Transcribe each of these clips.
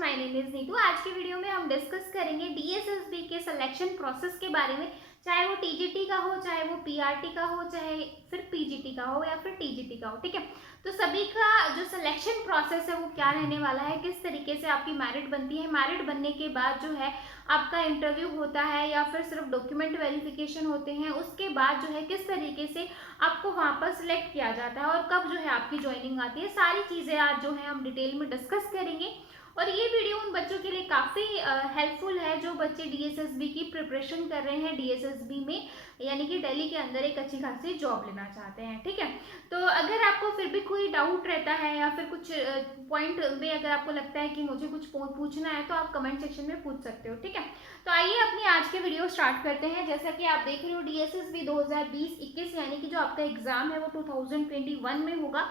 My name is Neetu. आज के video में हम डिस्कस करेंगे डीएसएसबी के सिलेक्शन प्रोसेस के बारे में, चाहे वो टीजीटी का हो, चाहे वो पीआरटी का हो, चाहे फिर पीजीटी का हो या फिर टीजीटी का हो। ठीक है, तो सभी का जो सिलेक्शन प्रोसेस है वो क्या रहने वाला है, किस तरीके से आपकी मेरिट बनती है, मेरिट बनने के बाद जो है आपका इंटरव्यू होता है या फिर सिर्फ डॉक्यूमेंट वेरिफिकेशन होते हैं, उसके बाद जो है किस तरीके से आपको वहाँ पर सिलेक्ट किया जाता है और कब जो है आपकी ज्वाइनिंग आती है, सारी चीज़ें आज जो है हम डिटेल में डिस्कस करेंगे। और ये वीडियो उन बच्चों के लिए काफ़ी हेल्पफुल है जो बच्चे डीएसएसबी की प्रिपरेशन कर रहे हैं, डीएसएसबी में यानी कि दिल्ली के अंदर एक अच्छी खासी जॉब लेना चाहते हैं। ठीक है, तो अगर आपको फिर भी कोई डाउट रहता है या फिर कुछ पॉइंट में अगर आपको लगता है कि मुझे कुछ पूछना है तो आप कमेंट सेक्शन में पूछ सकते हो। ठीक है, तो आइए अपनी आज के वीडियो स्टार्ट करते हैं। जैसा कि आप देख रहे हो डीएसएसबी 2020-21 यानी कि जो आपका एग्जाम है वो 2021 में होगा,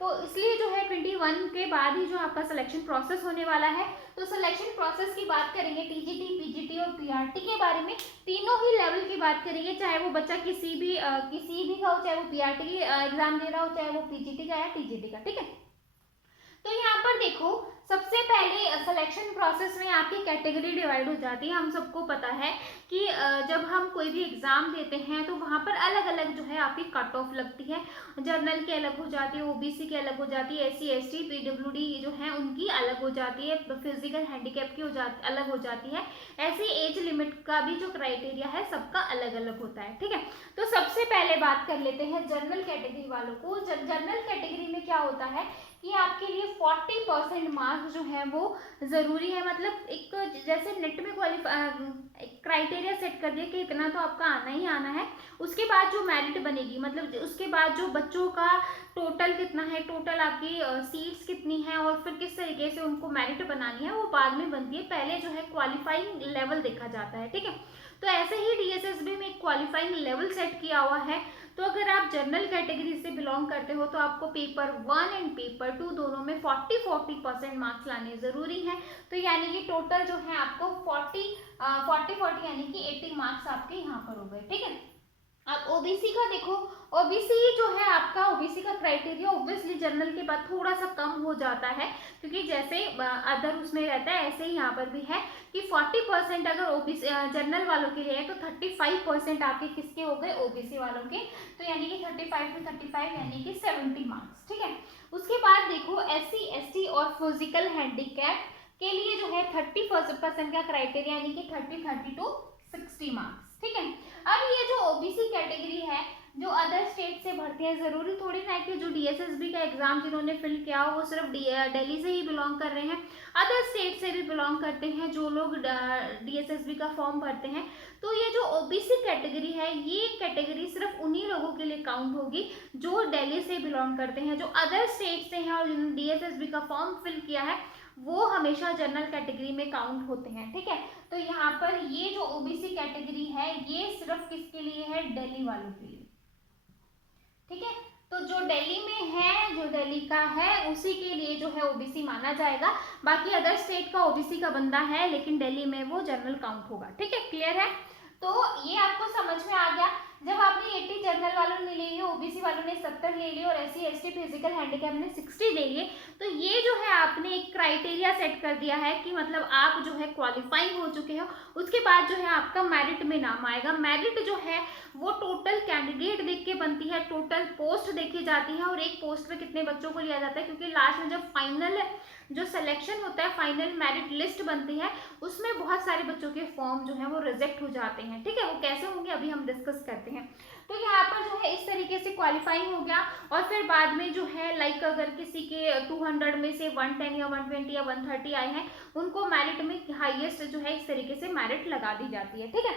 तो इसलिए जो है 21 के बाद ही जो आपका सिलेक्शन प्रोसेस होने वाला है। तो सिलेक्शन प्रोसेस की बात करेंगे टीजीटी, पीजीटी और पीआरटी के बारे में, तीनों ही लेवल की बात करेंगे, चाहे वो बच्चा किसी भी का हो, चाहे वो पीआरटी की एग्जाम दे रहा हो, चाहे वो पीजीटी का या टीजीटी का। ठीक है, तो यहाँ पर देखो सबसे पहले सिलेक्शन प्रोसेस में आपकी कैटेगरी डिवाइड हो जाती है। हम सबको पता है कि जब हम कोई भी एग्जाम देते हैं तो वहाँ पर अलग अलग जो है आपकी कट ऑफ लगती है। जर्नल की अलग हो जाती है, ओबीसी की अलग हो जाती है, एससी एसटी पीडब्ल्यूडी जो है उनकी अलग हो जाती है, फिजिकल हैंडीकैप की अलग हो जाती है। ऐसी एज लिमिट का भी जो क्राइटेरिया है सबका अलग अलग होता है। ठीक है, तो सबसे पहले बात कर लेते हैं जनरल कैटेगरी वालों को। जनरल कैटेगरी में क्या होता है कि आपके लिए 40% मार्क्स जो है वो ज़रूरी है। मतलब एक जैसे नेट में क्राइटेरिया सेट कर दिया कि इतना तो आपका आना ही आना है, उसके बाद जो मेरिट बनेगी, मतलब उसके बाद जो बच्चों का टोटल कितना है, टोटल आपकी सीट्स कितनी है और फिर किस तरीके से उनको मेरिट बनानी है वो बाद में बनती है। पहले जो है क्वालिफाइंग लेवल देखा जाता है। ठीक है, तो ऐसे ही डीएसएसबी में एक क्वालिफाइंग लेवल सेट किया हुआ है। तो अगर आप जनरल कैटेगरी से बिलोंग करते हो तो आपको पेपर 1 एंड पेपर 2 दोनों में 40% मार्क्स लाने ज़रूरी हैं। तो यानी कि टोटल जो है आपको 40 यानी कि 80 मार्क्स आपके यहाँ पर हो गए। ठीक है, अब ओबीसी का देखो, ओबीसी जो है आपका, ओबीसी का क्राइटेरिया ऑब्वियसली जनरल के बाद थोड़ा सा कम हो जाता है, क्योंकि जैसे अदर उसमें रहता है ऐसे ही यहाँ पर भी है कि 40% अगर ओबीसी जनरल वालों के लिए है तो 35% आपके किसके हो गए, ओबीसी वालों के। तो यानी कि 35 to 35 यानी कि 70 मार्क्स। ठीक है, उसके बाद देखो एससी एसटी और फिजिकल हैंडीकैप के लिए जो है 30% का क्राइटेरिया यानी कि 30 to 60 मार्क्स। ठीक है, अब ये जो ओबीसी कैटेगरी है जो अदर स्टेट से भरती है, जरूरी थोड़ी ना है कि जो डीएसएसबी का एग्जाम जिन्होंने फिल किया हो वो सिर्फ दिल्ली से ही बिलोंग कर रहे हैं, अदर स्टेट से भी बिलोंग करते हैं जो लोग डीएसएसबी का फॉर्म भरते हैं। तो ये जो ओबीसी कैटेगरी है ये कैटेगरी सिर्फ उन्हीं लोगों के लिए काउंट होगी जो दिल्ली से बिलोंग करते हैं। जो अदर स्टेट से हैं और जिन्होंने डीएसएसबी का फॉर्म फिल किया है वो हमेशा जनरल कैटेगरी में काउंट होते हैं। ठीक है, तो यहाँ पर ये जो ओबीसी कैटेगरी है ये सिर्फ किसके लिए है, दिल्ली वालों के लिए। ठीक है, तो जो दिल्ली में है, जो दिल्ली का है उसी के लिए जो है ओबीसी माना जाएगा। बाकी अदर स्टेट का ओबीसी का बंदा है लेकिन दिल्ली में वो जनरल काउंट होगा। ठीक है, क्लियर है, तो ये आपको समझ में आ गया। जब आपने 80 जनरल वालों ने ले लिए, ओबीसी वालों ने 70 ले लिए और एससी एसटी फिजिकल हैंडीकैप ने 60 ले लिए, तो ये जो है आपने एक क्राइटेरिया सेट कर दिया है कि मतलब आप जो है क्वालिफाइंग हो चुके हो। उसके बाद जो है आपका मेरिट में नाम आएगा। मेरिट जो है वो टोटल कैंडिडेट देख के बनती है, टोटल पोस्ट देखी जाती है और एक पोस्ट पे कितने बच्चों को लिया जाता है, क्योंकि लास्ट में जब फाइनल जो सिलेक्शन होता है, फाइनल मेरिट लिस्ट बनती है, उसमें बहुत सारे बच्चों के फॉर्म जो है वो रिजेक्ट हो जाते हैं। ठीक है, वो कैसे होंगे अभी हम डिस्कस करते हैं। तो यहाँ पर जो है इस तरीके से क्वालिफाइंग हो गया और फिर बाद में जो है लाइक अगर किसी के 200 में से 110 या 120 या 130 आए हैं उनको मेरिट में हाईएस्ट जो है इस तरीके से मेरिट लगा दी जाती है। ठीक है,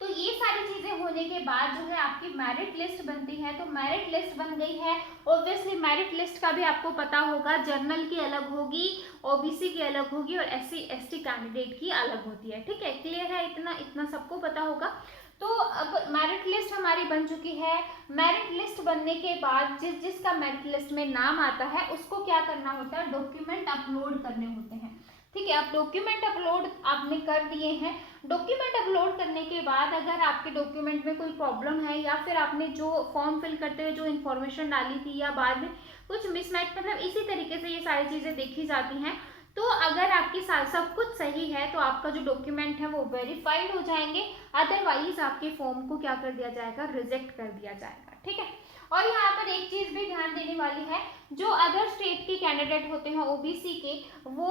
तो ये सारी चीजें होने के बाद जो है आपकी मेरिट लिस्ट बनती है। तो मेरिट लिस्ट बन गई है, ऑब्वियसली मेरिट लिस्ट का भी आपको पता होगा, जनरल की अलग होगी, ओबीसी की अलग होगी और एससी एसटी कैंडिडेट की अलग होती है। ठीक है, क्लियर है, इतना इतना सबको पता होगा। तो अब मेरिट लिस्ट हमारी बन चुकी है। मेरिट लिस्ट बनने के बाद जिसका मेरिट लिस्ट में नाम आता है उसको क्या करना होता है, डॉक्यूमेंट अपलोड करने होते हैं। ठीक है, आप डॉक्यूमेंट अपलोड आपने कर दिए हैं। डॉक्यूमेंट अपलोड करने के बाद अगर आपके डॉक्यूमेंट में कोई प्रॉब्लम है या फिर आपने जो फॉर्म फिल करते हुए जो इन्फॉर्मेशन डाली थी या बाद में कुछ मिसमैच, मतलब इसी तरीके से ये सारी चीज़ें देखी जाती हैं। तो अगर आपके साथ सब कुछ सही है तो आपका जो डॉक्यूमेंट है वो वेरीफाइड हो जाएंगे, अदरवाइज आपके फॉर्म को क्या कर दिया जाएगा, रिजेक्ट कर दिया जाएगा, ठीक है। और यहाँ पर एक चीज भी ध्यान देने वाली है, जो अदर स्टेट के कैंडिडेट होते हैं ओबीसी के, वो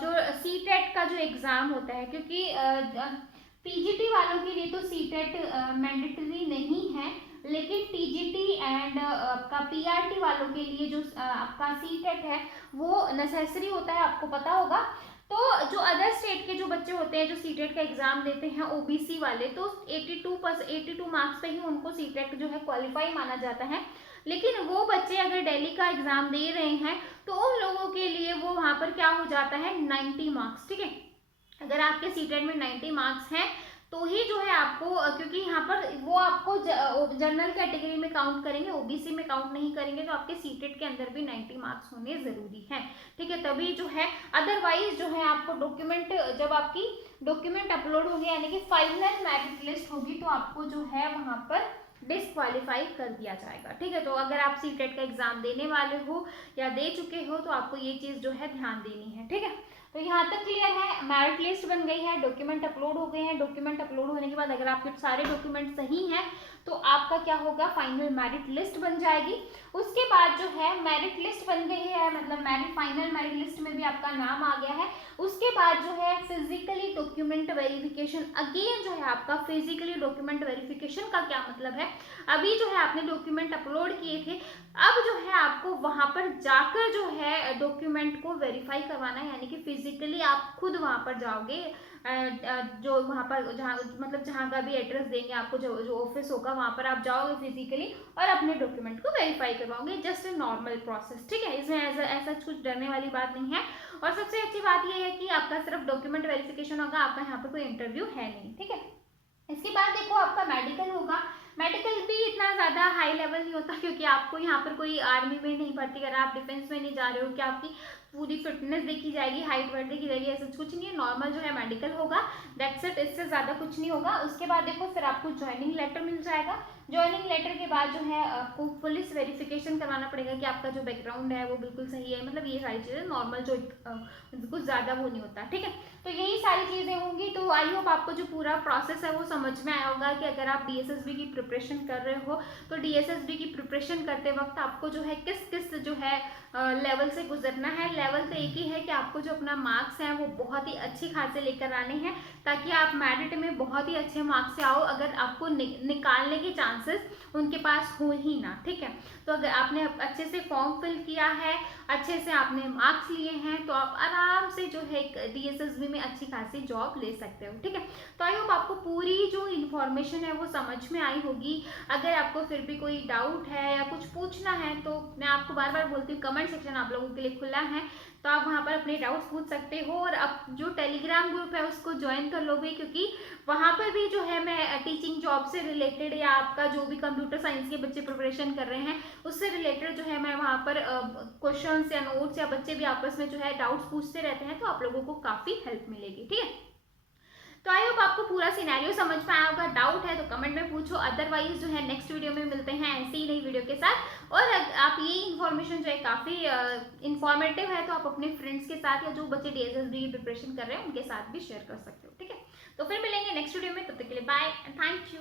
जो सीटेट का जो एग्जाम होता है, क्योंकि पीजीटी वालों के लिए तो सीटेट मैंडेटरी नहीं है, लेकिन टीजीटी एंड आपका पीआरटी वालों के लिए जो आपका सीटेट है वो नेसेसरी होता है, आपको पता होगा। तो जो अदर स्टेट के जो बच्चे होते हैं जो सीटेट का एग्जाम देते हैं ओबीसी वाले, तो 82 मार्क्स पे ही उनको सीटेट जो है क्वालिफाई माना जाता है। लेकिन वो बच्चे अगर दिल्ली का एग्जाम दे रहे हैं तो उन लोगों के लिए वो वहां पर क्या हो जाता है, 90 मार्क्स, ठीक है। अगर आपके सीटेट में 90 मार्क्स हैं तो ही जो है आपको, क्योंकि यहाँ पर वो आपको जनरल कैटेगरी में काउंट करेंगे, ओबीसी में काउंट नहीं करेंगे, तो आपके सीटेट के अंदर भी 90 मार्क्स होने जरूरी है, ठीक है, तभी जो है। अदरवाइज जो है आपको डॉक्यूमेंट, जब आपकी डॉक्यूमेंट अपलोड होगी यानी कि फाइनल मेरिट लिस्ट होगी, तो आपको जो है वहां पर डिस्क्वालीफाई कर दिया जाएगा, ठीक है। तो अगर आप सीटेट का एग्जाम देने वाले हो या दे चुके हो तो आपको ये चीज जो है ध्यान देनी है, ठीक है। तो यहाँ तक क्लियर है, मेरिट लिस्ट बन गई है, डॉक्यूमेंट अपलोड हो गए हैं, डॉक्यूमेंट अपलोड होने के बाद अगर आपके सारे डॉक्यूमेंट सही हैं तो आपका क्या होगा, फाइनल मेरिट लिस्ट बन जाएगी। उसके बाद जो है मेरिट लिस्ट बन गई है, मतलब फाइनल मेरिट लिस्ट में भी आपका नाम आ गया है। उसके बाद जो है फिजिकली डॉक्यूमेंट वेरिफिकेशन, अगेन जो है आपका फिजिकली डॉक्यूमेंट वेरिफिकेशन का क्या मतलब है, अभी जो है आपने डॉक्यूमेंट अपलोड किए थे, अब जो है आपको वहां पर जाकर जो है डॉक्यूमेंट को वेरीफाई करवाना है, यानी कि फिजिकली आप खुद वहां पर जाओगे, जो वहां पर जहाँ मतलब जहाँ का भी एड्रेस देंगे आपको, जो ऑफिस होगा वहां पर आप जाओगे फिजिकली और अपने डॉक्यूमेंट को वेरीफाई करवाओगे, जस्ट ए नॉर्मल प्रोसेस, ठीक है। इसमें ऐसा कुछ डरने वाली बात नहीं है। और सबसे अच्छी बात यह है कि आपका सिर्फ डॉक्यूमेंट वेरिफिकेशन होगा, आपका यहाँ पर कोई इंटरव्यू है नहीं, ठीक है। इसके बाद देखो आपका मेडिकल होगा। मेडिकल भी इतना ज़्यादा हाई लेवल नहीं होता, क्योंकि आपको यहाँ पर कोई आर्मी में नहीं भर्ती करा, आप डिफेंस में नहीं जा रहे हो कि आपकी पूरी फिटनेस देखी जाएगी, हाइट वेट देखी जाएगी, ऐसा कुछ नहीं है। नॉर्मल जो है मेडिकल होगा, दैट्स इट, इससे ज़्यादा कुछ नहीं होगा। उसके बाद देखो फिर आपको ज्वाइनिंग लेटर मिल जाएगा। ज्वाइनिंग लेटर के बाद जो है आपको पुलिस वेरिफिकेशन करवाना पड़ेगा कि आपका जो बैकग्राउंड है वो बिल्कुल सही है, मतलब ये सारी चीज़ें नॉर्मल, जो कुछ ज़्यादा वो नहीं होता, ठीक है। तो यही सारी चीज़ें होंगी। तो आई होप आपको जो पूरा प्रोसेस है वो समझ में आया होगा कि अगर आप डीएसएसबी की प्रिपरेशन कर रहे हो तो डीएसएसबी की प्रिपरेशन करते वक्त आपको जो है किस किस जो है लेवल से गुजरना है। लेवल तो एक ही है कि आपको जो अपना मार्क्स हैं वो बहुत ही अच्छे खासे लेकर आने हैं, ताकि आप मेरिट में बहुत ही अच्छे मार्क्स से आओ, अगर आपको निकालने के चांसेस उनके पास हो ही ना, ठीक है। तो अगर आपने अच्छे से फॉर्म फिल किया है, अच्छे से आपने मार्क्स लिए हैं, तो आप आराम से जो है डीएसएसबी में अच्छी खासी जॉब ले सकते हो, ठीक है। तो आई होप आपको पूरी जो इन्फॉर्मेशन है वो समझ में आई होगी। अगर आपको फिर भी कोई डाउट है या कुछ पूछना है तो मैं आपको बार बार बोलती हूँ, कमेंट सेक्शन आप लोगों के लिए खुला है, तो आप वहाँ पर अपने डाउट्स पूछ सकते हो। और अब जो टेलीग्राम ग्रुप है उसको ज्वाइन कर लोगे, क्योंकि वहाँ पर भी जो है मैं टीचिंग जॉब से रिलेटेड या आपका जो भी कंप्यूटर साइंस के बच्चे प्रिपरेशन कर रहे हैं उससे रिलेटेड जो है मैं वहाँ पर क्वेश्चंस या नोट्स, या बच्चे भी आपस में जो है डाउट्स पूछते रहते हैं, तो आप लोगों को काफ़ी हेल्प मिलेगी, ठीक है। तो आई होप आपको पूरा सिनेरियो समझ में आया होगा। डाउट है तो कमेंट में पूछो, अदरवाइज जो है नेक्स्ट वीडियो में मिलते हैं ऐसे ही नई वीडियो के साथ। और आप ये इन्फॉर्मेशन जो है काफ़ी इन्फॉर्मेटिव है, तो आप अपने फ्रेंड्स के साथ या जो बच्चे डीएसएसबी की प्रिपरेशन कर रहे हैं उनके साथ भी शेयर कर सकते हो, ठीक है। तो फिर मिलेंगे नेक्स्ट वीडियो में, तब तक के लिए बाय एंड थैंक यू।